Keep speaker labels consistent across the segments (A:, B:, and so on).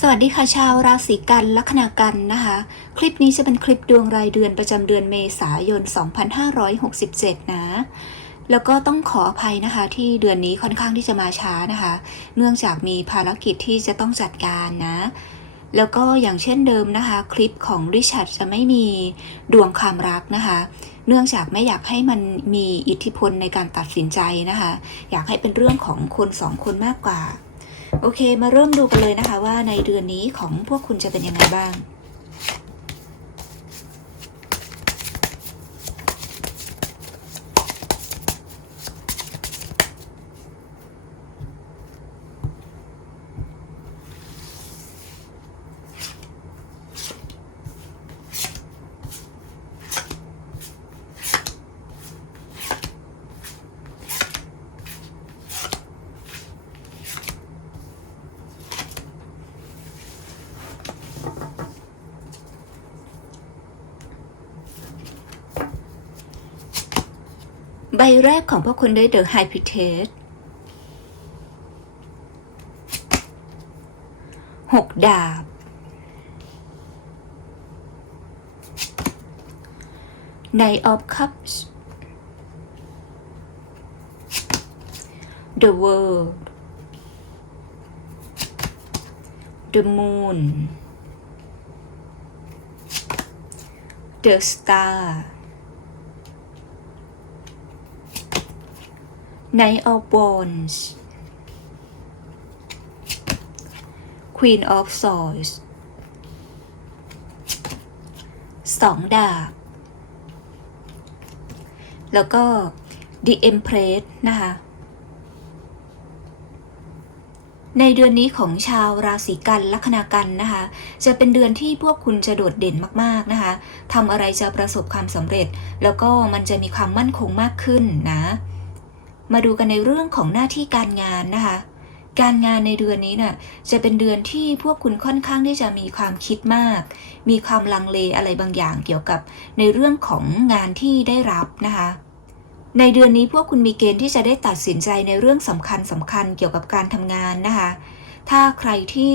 A: สวัสดีค่ะชาวราศีกันลัคนากันนะคะ คลิปนี้จะเป็นคลิปดวงรายเดือนประจำเดือนเมษายน 2567 นะ แล้วก็ต้องขออภัยนะคะ ที่เดือนนี้ค่อนข้างที่จะมาช้านะคะ เนื่องจากมีภารกิจที่จะต้องจัดการนะ แล้วก็อย่างเช่นเดิมนะคะ คลิปของริชาร์ดจะไม่มีดวงความรักนะคะ เนื่องจากไม่อยากให้มันมีอิทธิพลในการตัดสินใจนะคะ อยากให้เป็นเรื่องของคนสองคนมากกว่า โอเคมาเริ่มดูกันเลยนะคะว่าในเดือนนี้ของพวกคุณจะเป็นยังไงบ้าง บแรกของพวกคุณได้ The High p r i e t e s หกดาบ Knight of Cups The World The Moon The Star Knight of Wands Queen of Swords สองดาบ แล้วก็ The Empress นะคะ ในเดือนนี้ของชาวราศีกันลัคนากันนะคะ จะเป็นเดือนที่พวกคุณจะโดดเด่นมากๆนะคะทำอะไรจะประสบความสำเร็จ แล้วก็มันจะมีความมั่นคงมากขึ้นนะ มาดูกันในเรื่องของหน้าที่การงานนะคะ การงานในเดือนนี้เน่ะจะเป็นเดือนที่พวกคุณค่อนข้างที่จะมีความคิดมาก มีความลังเลอะไรบางอย่างเกี่ยวกับในเรื่องของงานที่ได้รับนะคะในเดือนนี้พวกคุณมีเกณฑ์ที่จะได้ตัดสินใจในเรื่องสำคัญสำคัญเกี่ยวกับการทำงานนะคะ ถ้าใครที่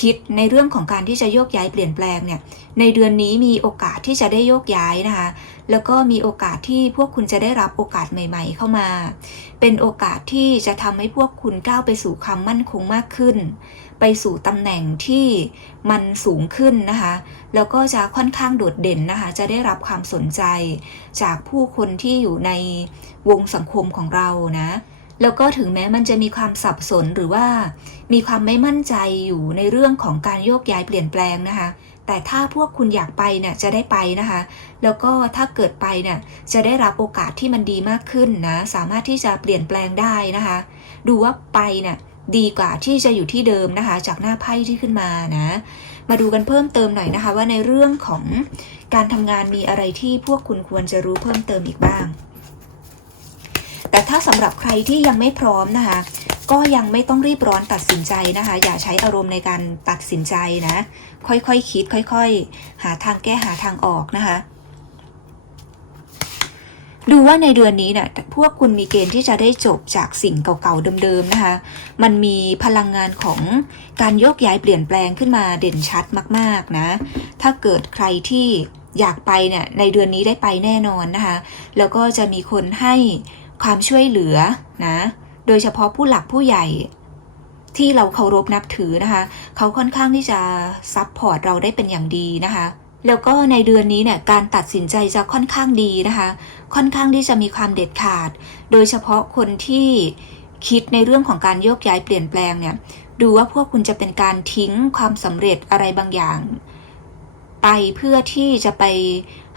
A: คิดในเรื่องของการที่จะโยกย้ายเปลี่ยนแปลงเนี่ย ในเดือนนี้มีโอกาสที่จะได้โยกย้ายนะคะ แล้วก็มีโอกาสที่พวกคุณจะได้รับโอกาสใหม่ ๆ เข้ามา เป็นโอกาสที่จะทำให้พวกคุณก้าวไปสู่ความมั่นคงมากขึ้น ไปสู่ตำแหน่งที่มันสูงขึ้นนะคะ แล้วก็จะค่อนข้างโดดเด่นนะคะ จะได้รับความสนใจ จากผู้คนที่อยู่ในวงสังคมของเรานะแล้วก็ถึงแม้มันจะมีความสับสนหรือว่า มีความไม่มั่นใจอยู่ในเรื่องของการโยกย้ายเปลี่ยนแปลงนะคะ แต่ถ้าพวกคุณอยากไปเนี่ยจะได้ไปนะคะ แล้วก็ถ้าเกิดไปเนี่ยจะได้รับโอกาสที่มันดีมากขึ้นนะ สามารถที่จะเปลี่ยนแปลงได้นะคะ ดูว่าไปเนี่ยดีกว่าที่จะอยู่ที่เดิมนะคะ จากหน้าไพ่ที่ขึ้นมานะ มาดูกันเพิ่มเติมหน่อยนะคะ ว่าในเรื่องของการทำงานมีอะไรที่พวกคุณควรจะรู้เพิ่มเติมอีกบ้าง แต่ถ้าสำหรับใครที่ยังไม่พร้อมนะคะ ก็ยังไม่ต้องรีบร้อนตัดสินใจนะคะ อย่าใช้อารมณ์ในการตัดสินใจนะ ค่อยๆคคิด ค่อย ๆ หาทางแก้หาทางออกนะคะ ดูว่าในเดือนนี้เนี่ยพวกคุณมีเกณฑ์ที่จะได้จบจากสิ่งเก่าๆเดิมๆนะคะ มันมีพลังงานของการโยกย้ายเปลี่ยนแปลงขึ้นมาเด่นชัดมากๆนะ ถ้าเกิดใครที่อยากไปเนี่ยในเดือนนี้ได้ไปแน่นอนนะคะ แล้วก็จะมีคนให้ ความช่วยเหลือนะ โดยเฉพาะผู้หลักผู้ใหญ่ที่เราเคารพนับถือนะคะ เขาค่อนข้างที่จะซับพอร์ตเราได้เป็นอย่างดีนะคะ แล้วก็ในเดือนนี้เนี่ยการตัดสินใจจะค่อนข้างดีนะคะ ค่อนข้างที่จะมีความเด็ดขาด โดยเฉพาะคนที่คิดในเรื่องของการโยกย้ายเปลี่ยนแปลงเนี่ย ดูว่าพวกคุณจะเป็นการทิ้งความสำเร็จอะไรบางอย่าง ไปเพื่อที่จะไป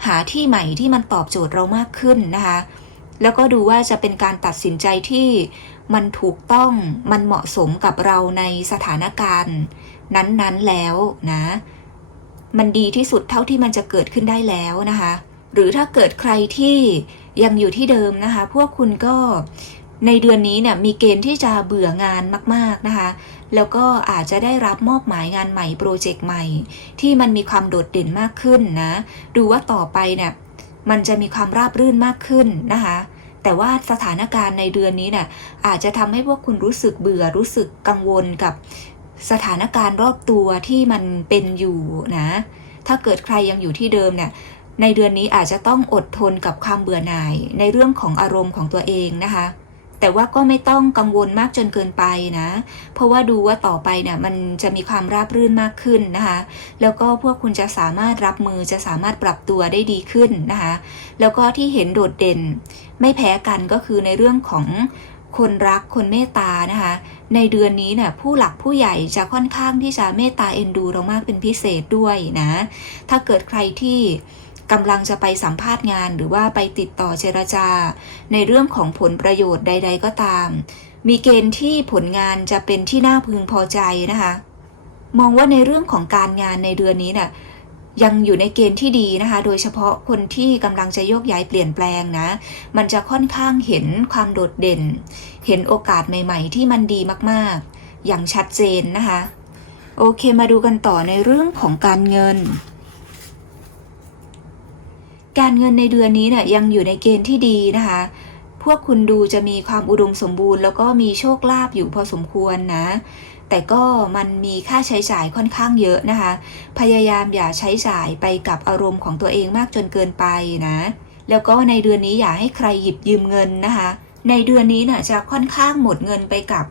A: หาที่ใหม่ที่มันตอบโจทย์เรามากขึ้นนะคะ แล้วก็ดูว่าจะเป็นการตัดสินใจที่มันถูกต้องมันเหมาะสมกับเราในสถานการณ์ นั้นๆแล้วนะ มันดีที่สุดเท่าที่มันจะเกิดขึ้นได้แล้วนะคะ หรือถ้าเกิดใครที่ยังอยู่ที่เดิมนะคะ พวกคุณก็ในเดือนนี้เนี่ยมีเกณฑ์ที่จะเบื่องานมาก ๆนะคะ แล้วก็อาจจะได้รับมอบหมายงานใหม่โปรเจกต์ใหม่ ที่มันมีความโดดเด่นมากขึ้นนะ ดูว่าต่อไปเนี่ยมันจะมีความราบรื่นมากขึ้นนะคะแต่ว่าสถานการณ์ในเดือนนี้เนี่ยอาจจะทำให้พวกคุณรู้สึกเบื่อรู้สึกกังวลกับสถานการณ์รอบตัวที่มันเป็นอยู่นะ ถ้าเกิดใครยังอยู่ที่เดิมเนี่ยในเดือนนี้อาจจะต้องอดทนกับความเบื่อหน่ายในเรื่องของอารมณ์ของตัวเองนะคะ แต่ว่าก็ไม่ต้องกังวลมากจนเกินไปนะ เพราะว่าดูว่าต่อไปเนี่ยมันจะมีความราบรื่นมากขึ้นนะคะ แล้วก็พวกคุณจะสามารถรับมือจะสามารถปรับตัวได้ดีขึ้นนะคะ แล้วก็ที่เห็นโดดเด่น ไม่แพ้กันก็คือในเรื่องของคนรักคนเมตตานะคะ ในเดือนนี้เนี่ยผู้หลักผู้ใหญ่จะค่อนข้างที่จะเมตตาเอ็นดูเรามากเป็นพิเศษด้วยนะ ถ้าเกิดใครที่ กำลังจะไปสัมภาษณ์งานหรือว่าไปติดต่อเจรจา ในเรื่องของผลประโยชน์ใด ๆ ก็ตาม มีเกณฑ์ที่ผลงานจะเป็นที่น่าพึงพอใจนะคะ มองว่าในเรื่องของการงานในเดือนนี้เนี่ยยังอยู่ในเกณฑ์ที่ดีนะคะ โดยเฉพาะคนที่กำลังจะโยกย้ายเปลี่ยนแปลงนะ มันจะค่อนข้างเห็นความโดดเด่น เห็นโอกาสใหม่ๆ ที่มันดีมากๆ อย่างชัดเจนนะคะ โอเคมาดูกันต่อในเรื่องของการเงิน การเงินในเดือนนี้เนี่ยยังอยู่ในเกณฑ์ที่ดีนะคะ พวกคุณดูจะมีความอุดมสมบูรณ์ แล้วก็มีโชคลาภอยู่พอสมควรนะ แต่ก็มันมีค่าใช้จ่ายค่อนข้างเยอะนะคะ พยายามอย่าใช้จ่ายไปกับอารมณ์ของตัวเองมากจนเกินไปนะ แล้วก็ในเดือนนี้อย่าให้ใครหยิบยืมเงินนะคะ ในเดือนนี้น่ะจะค่อนข้างหมดเงินไปกับ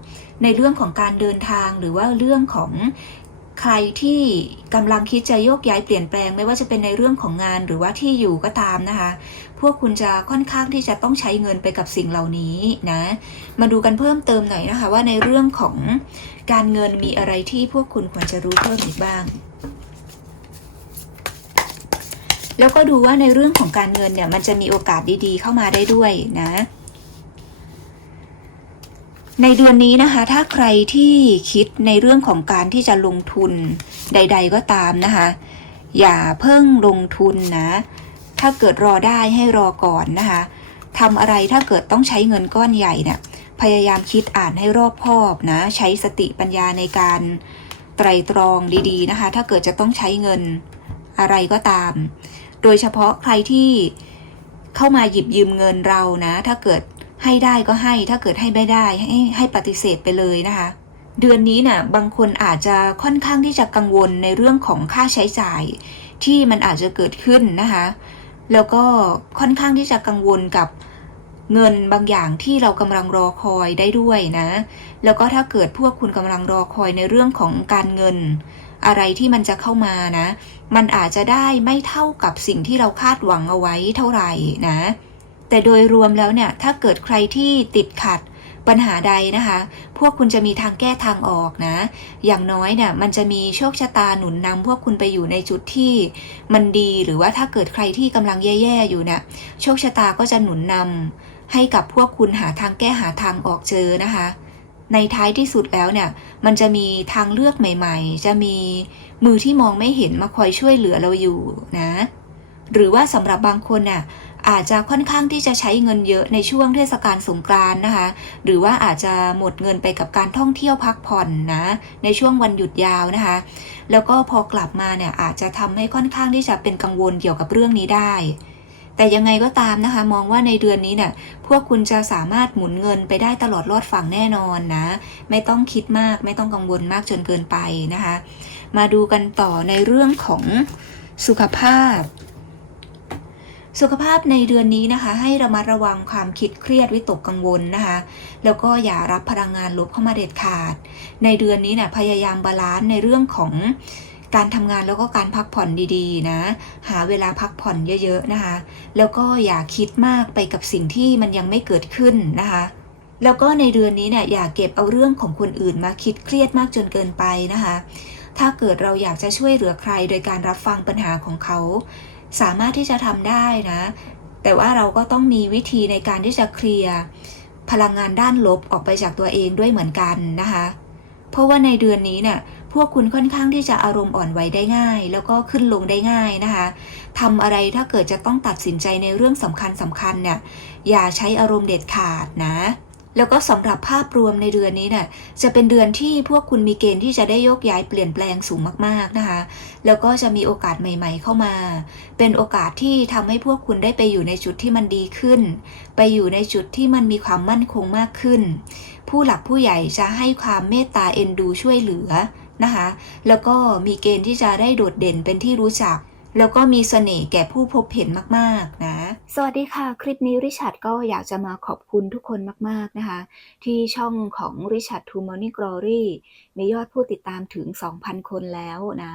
A: ในเรื่องของการเดินทางหรือว่าเรื่องของ ใครที่กำลังคิดจะโยกย้ายเปลี่ยนแปลงไม่ว่าจะเป็นในเรื่องของงานหรือว่าที่อยู่ก็ตามนะคะ พวกคุณจะค่อนข้างที่จะต้องใช้เงินไปกับสิ่งเหล่านี้นะ มาดูกันเพิ่มเติมหน่อยนะคะ ว่าในเรื่องของการเงินมีอะไรที่พวกคุณควรจะรู้เพิ่มอีกบ้าง แล้วก็ดูว่าในเรื่องของการเงินเนี่ยมันจะมีโอกาสดีๆ เข้ามาได้ด้วยนะ ในเดือนนี้นะคะ ถ้าใครที่คิดในเรื่องของการที่จะลงทุนใด ๆ ก็ตามนะคะ อย่าเพิ่งลงทุนนะ ถ้าเกิดรอได้ให้รอก่อนนะคะทำอะไรถ้าเกิดต้องใช้เงินก้อนใหญ่เนี่ยพยายามคิดอ่านให้รอบคอบนะ ใช้สติปัญญาในการไตรตรองดีๆนะคะ ถ้าเกิดจะต้องใช้เงินอะไรก็ตาม โดยเฉพาะใครที่เข้ามาหยิบยืมเงินเรานะ ถ้าเกิด ให้ได้ก็ให้ ถ้าเกิดให้ไม่ได้ให้ให้ปฏิเสธไปเลยนะคะ เดือนนี้เนี่ยบางคนอาจจะค่อนข้างที่จะกังวลในเรื่องของค่าใช้จ่าย ที่มันอาจจะเกิดขึ้นนะคะ แล้วก็ค่อนข้างที่จะกังวลกับเงินบางอย่างที่เรากำลังรอคอยได้ด้วยนะ แล้วก็ถ้าเกิดพวกคุณกำลังรอคอยในเรื่องของการเงิน อะไรที่มันจะเข้ามานะ มันอาจจะได้ไม่เท่ากับสิ่งที่เราคาดหวังเอาไว้เท่าไหร่นะ แต่โดยรวมแล้วเนี่ยถ้าเกิดใครที่ติดขัดปัญหาใดนะคะ พวกคุณจะมีทางแก้ทางออกนะ อย่างน้อยเนี่ยมันจะมีโชคชะตาหนุนนำพวกคุณไปอยู่ในจุดที่มันดีหรือว่าถ้าเกิดใครที่กำลังแย่ๆอยู่เนี่ยโชคชะตาก็จะหนุนนำให้กับพวกคุณหาทางแก้หาทางออกเจอนะคะ ในท้ายที่สุดแล้วเนี่ยมันจะมีทางเลือกใหม่ ๆ จะมีมือที่มองไม่เห็นมาคอยช่วยเหลือเราอยู่นะ หรือว่าสำหรับบางคนน่ะ อาจจะค่อนข้างที่จะใช้เงินเยอะในช่วงเทศกาลสงกรานต์นะคะ หรือว่าอาจจะหมดเงินไปกับการท่องเที่ยวพักผ่อนนะ ในช่วงวันหยุดยาวนะคะ แล้วก็พอกลับมาเนี่ยอาจจะทำให้ค่อนข้างที่จะเป็นกังวลเกี่ยวกับเรื่องนี้ได้ แต่ยังไงก็ตามนะคะ มองว่าในเดือนนี้เนี่ยพวกคุณจะสามารถหมุนเงินไปได้ตลอดรอดฝั่งแน่นอนนะ ไม่ต้องคิดมาก ไม่ต้องกังวลมากจนเกินไปนะคะ มาดูกันต่อในเรื่องของสุขภาพ สุขภาพในเดือนนี้นะคะ ให้ระมัดระวังความคิดเครียดวิตกกังวลนะคะ แล้วก็อย่ารับพลังงานลบเข้ามาเด็ดขาด ในเดือนนี้เนี่ยพยายามบาลานซ์ในเรื่องของการทำงานแล้วก็การพักผ่อนดีๆ นะ หาเวลาพักผ่อนเยอะๆนะคะ แล้วก็อย่าคิดมากไปกับสิ่งที่มันยังไม่เกิดขึ้นนะคะแล้วก็ในเดือนนี้เนี่ยอย่าเก็บเอาเรื่องของคนอื่นมาคิดเครียดมากจนเกินไปนะคะ ถ้าเกิดเราอยากจะช่วยเหลือใครโดยการรับฟังปัญหาของเขา สามารถที่จะทำได้นะ แต่ว่าเราก็ต้องมีวิธีในการที่จะเคลียร์พลังงานด้านลบออกไปจากตัวเองด้วยเหมือนกันนะคะ เพราะว่าในเดือนนี้เนี่ยพวกคุณค่อนข้างที่จะอารมณ์อ่อนไหวได้ง่าย แล้วก็ขึ้นลงได้ง่ายนะคะทำอะไรถ้าเกิดจะต้องตัดสินใจในเรื่องสำคัญสำคัญเนี่ยอย่าใช้อารมณ์เด็ดขาดนะ แล้วก็สำหรับภาพรวมในเดือนนี้เนี่ยจะเป็นเดือนที่พวกคุณมีเกณฑ์ที่จะได้โยกย้ายเปลี่ยนแปลงสูงมากๆนะคะ แล้วก็จะมีโอกาสใหม่ ๆ เข้ามา เป็นโอกาสที่ทำให้พวกคุณได้ไปอยู่ในจุดที่มันดีขึ้น ไปอยู่ในจุดที่มันมีความมั่นคงมากขึ้น ผู้หลักผู้ใหญ่จะให้ความเมตตาเอ็นดูช่วยเหลือนะคะ แล้วก็มีเกณฑ์ที่จะได้โดดเด่นเป็นที่รู้จัก แล้วก็มีสเสน่ห์แก่ผู้พบเห็นมาก ๆ นะ สวัสดีค่ะ คลิปนี้ริชาร์ดก็อยากจะมาขอบคุณทุกคนมาก ๆ นะคะ ที่ช่องของ Richard to Morning Glory มียอดผู้ติดตามถึง 2,000 คนแล้วนะ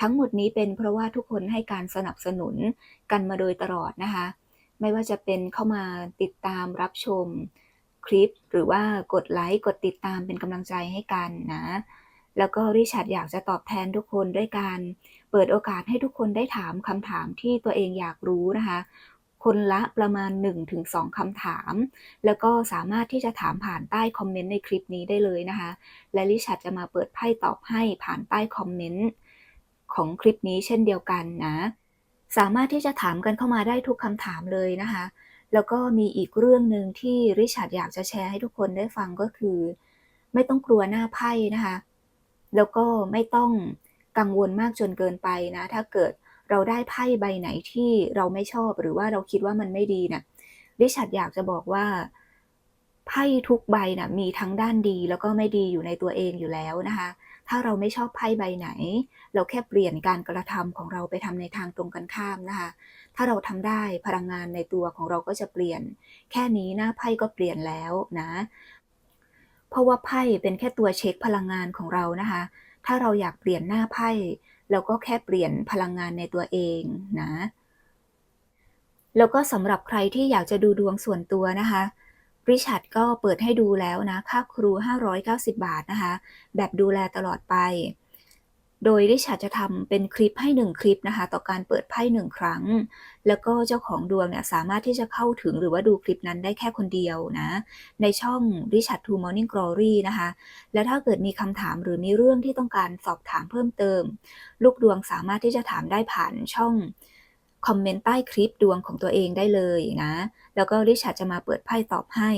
A: ทั้งหมดนี้เป็นเพราะว่าทุกคนให้การสนับสนุนกันมาโดยตลอดนะคะ ไม่ว่าจะเป็นเข้ามาติดตามรับชมคลิป หรือว่ากดไลค์กดติดตามเป็นกำลังใจให้กันนะ แล้วก็ริชาร์ดอยากจะตอบแทนทุกคนด้วยการเปิดโอกาสให้ทุกคนได้ถามคำถามที่ตัวเองอยากรู้นะคะ คนละประมาณ 1-2คำถาม แล้วก็สามารถที่จะถามผ่านใต้คอมเมนต์ในคลิปนี้ได้เลยนะคะ และริชาร์ดจะมาเปิดไพ่ตอบให้ผ่านใต้คอมเมนต์ของคลิปนี้เช่นเดียวกันนะ สามารถที่จะถามกันเข้ามาได้ทุกคำถามเลยนะคะ แล้วก็มีอีกเรื่องหนึ่งที่ริชาร์ดอยากจะแชร์ให้ทุกคนได้ฟังก็คือ ไม่ต้องกลัวหน้าไพ่นะคะ แล้วก็ไม่ต้องกังวลมากจนเกินไปนะ ถ้าเกิดเราได้ไพ่ใบไหนที่เราไม่ชอบหรือว่าเราคิดว่ามันไม่ดีนะ่ะริชาร์ดอยากจะบอกว่าไพ่ทุกใบนะ่ะมีทั้งด้านดีแล้วก็ไม่ดีอยู่ในตัวเองอยู่แล้วนะคะ ถ้าเราไม่ชอบไพ่ใบไหน เราแค่เปลี่ยนการกระทำของเราไปทำในทางตรงกันข้ามนะคะ ถ้าเราทำได้พลังงานในตัวของเราก็จะเปลี่ยน แค่นี้หน้าไพ่ก็เปลี่ยนแล้วนะ เพราะว่าไพ่เป็นแค่ตัวเช็คพลังงานของเรานะคะ ถ้าเราอยากเปลี่ยนหน้าไพ่เราก็แค่เปลี่ยนพลังงานในตัวเองนะ แล้วก็สำหรับใครที่อยากจะดูดวงส่วนตัวนะคะริชาร์ดก็เปิดให้ดูแล้วนะ ค่าครู 590 บาทนะคะ แบบดูแลตลอดไป โดยริชาร์ดจะทำเป็นคลิปให้ 1 คลิปนะคะ ต่อการเปิดไพ่1ครั้ง แล้วก็เจ้าของดวงเนี่ยสามารถที่จะเข้าถึงหรือว่าดูคลิปนั้นได้แค่คนเดียวนะ ในช่อง Richard to Morning Glory นะคะ และถ้าเกิดมีคำถามหรือมีเรื่องที่ต้องการสอบถามเพิ่มเติม ลูกดวงสามารถที่จะถามได้ผ่านช่องคอมเมนต์ใต้คลิปดวงของตัวเองได้เลยนะ แล้วก็ริชาร์ดจะมาเปิดไพ่ตอบให้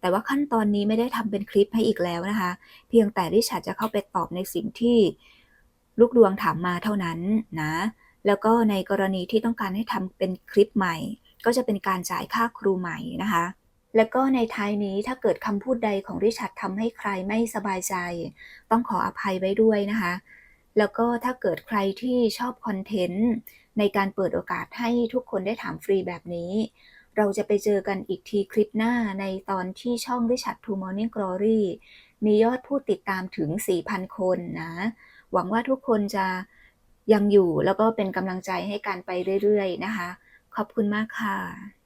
A: แต่ว่าขั้นตอนนี้ไม่ได้ทำเป็นคลิปให้อีกแล้วนะคะ เพียงแต่ริชาร์ดจะเข้าไปตอบในสิ่งที่ ลูกดวงถามมาเท่านั้นนะ แล้วก็ในกรณีที่ต้องการให้ทำเป็นคลิปใหม่ ก็จะเป็นการจ่ายค่าครูใหม่นะคะ แล้วก็ในท้ายนี้ถ้าเกิดคำพูดใดของริชาร์ดทำให้ใครไม่สบายใจ ต้องขออภัยไว้ด้วยนะคะ แล้วก็ถ้าเกิดใครที่ชอบคอนเทนต์ในการเปิดโอกาสให้ทุกคนได้ถามฟรีแบบนี้ เราจะไปเจอกันอีกทีคลิปหน้าในตอนที่ช่อง Richard to Morning Glory มียอดผู้ติดตามถึง 4,000 คนนะ หวังว่าทุกคนจะยังอยู่แล้วก็เป็นกำลังใจให้กันไปเรื่อยๆนะคะ ขอบคุณมากค่ะ